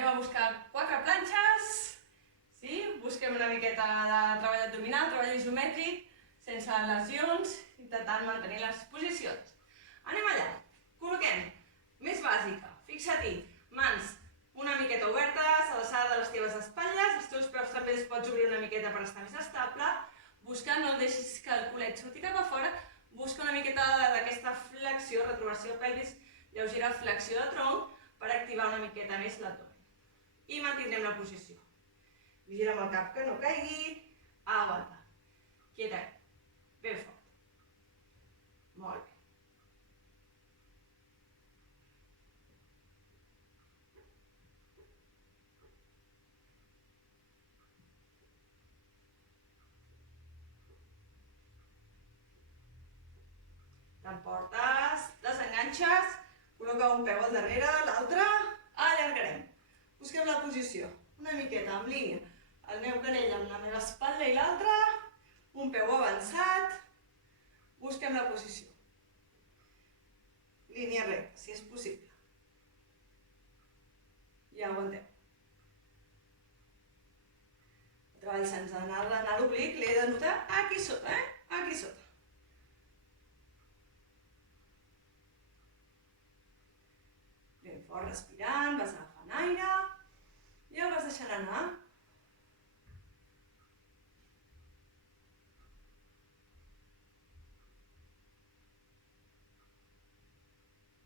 Anem a buscar 4 planxes, sí? Busquem una miqueta de treball abdominal, treball isomètric, sense lesions, intentant mantenir les posicions. Anem allà, col·loquem, més bàsica, fixa-t'hi, mans una miqueta obertes, a l'alçada de les teves espatlles, els teus peus també els pots obrir una miqueta per estar més estable, busca, no deixis que el culet surti cap a fora, busca una miqueta d'aquesta flexió, retroversió pelvis, lleugera flexió de tronc per activar una miqueta més l'abdomen. I mantindrem la posició. Vigila amb el cap que no caigui, aguanta, quieta, ben fort. Molt bé. T'emportes, desenganxes, col·loca un peu al darrere, l'altre, allargarem. Busquem la posició, una miqueta en línia, el meu canell amb la meva espatlla i l'altra, un peu avançat, busquem la posició. Línia recta, si és possible. I aguantem. El treball sense anar a l'oblic l'he de notar aquí sota, aquí sota. Ben fort respirant, vas agafant aire i el vas deixant anar.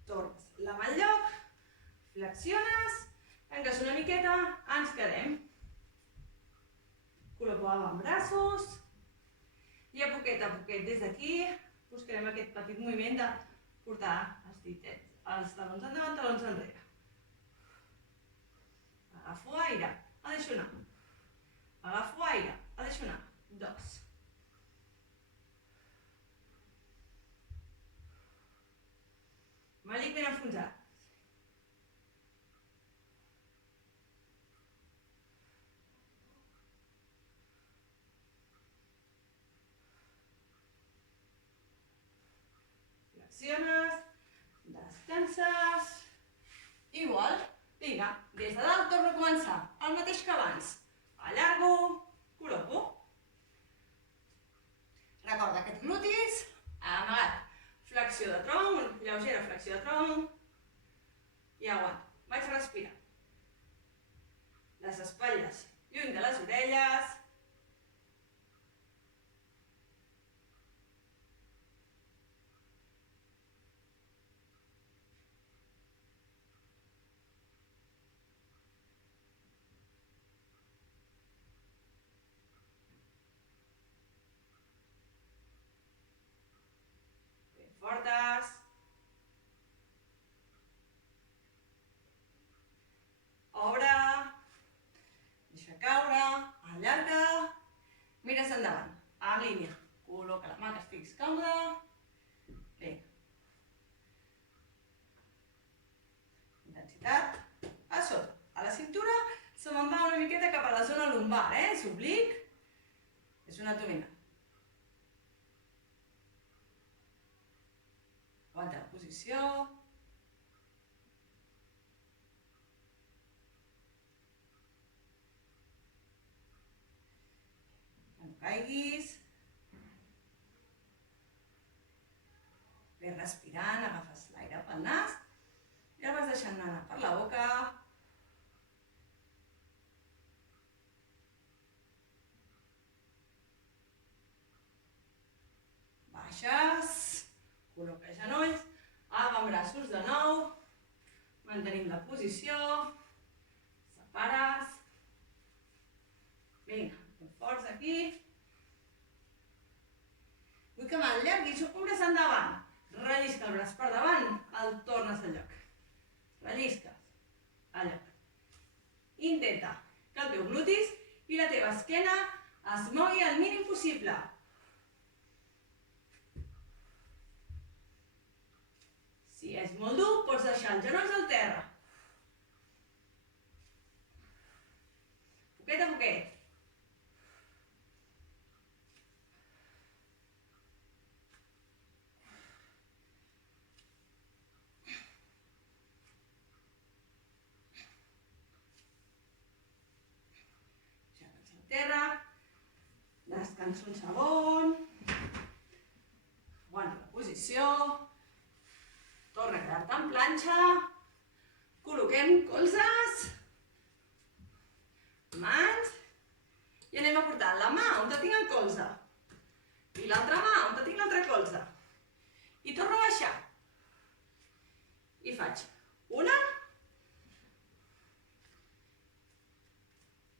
Tornes la mà al lloc, flexiones, tanques una miqueta, ens quedem. Col·loco avantbraços i a poquet, des d'aquí, buscarem aquest petit moviment de portar els ditets, els talons endavant, talons enrere. Agafo aire, el deixo anar. Agafo aire, el deixo anar. 2. Màlic ben enfonsat. Flexiones, descanses, igual, vinga, des de dalt torno a començar, el mateix que abans, allargo, col·loco. Recorda aquests glutis, amagat, flexió de tronc, lleugera flexió de tronc, i aguanto, vaig respirant. Les espatlles lluny de les orelles, fortes. Obre, deixa caure, allarga, mires endavant, en línia, col·loca la mà que estiguis còmode, bé. Intensitat, a sota, a la cintura, se me'n va una miqueta cap a la zona lumbar, és oblic, és un abdominal. Aguanta la posició. No caiguis. Ves respirant, agafes l'aire pel nas i el vas deixant anar per la boca. Baixes. Col·loca genolls, avantbraços de nou, mantenim la posició, separes, vinga, ben forts aquí. Vull que m'allarguis un braç endavant, rellisca el braç per davant, el tornes al lloc, rellisques al lloc. Intenta que el teu glutis i la teva esquena es mogui el mínim possible. Si és molt dur, pots deixar els genolls al terra. Poquet a poquet. esquerra, descanso un segon, aguanta la posició, torna a quedar-te en planxa, col·loquem colzes, mans, i anem a portar la mà on tinc el colze, i l'altra mà on tinc l'altre colze, i torno a baixar, i faig una,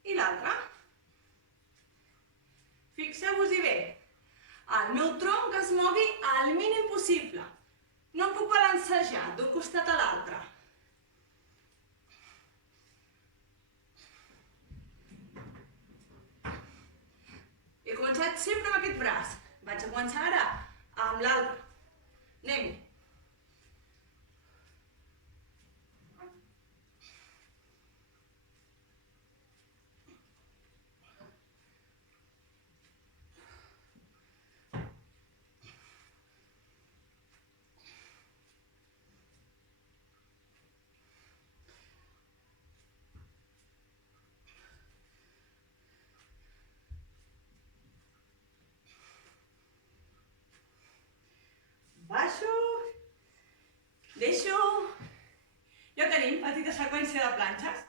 i l'altra. Fixeu-vos-hi bé, el meu tronc es mogui al mínim possible. No em puc balancejar d'un costat a l'altre. He començat sempre amb aquest braç. Vaig a començar ara amb l'altre. Anem-hi. Baixo, deixo, ja tenim petita seqüència de planxes.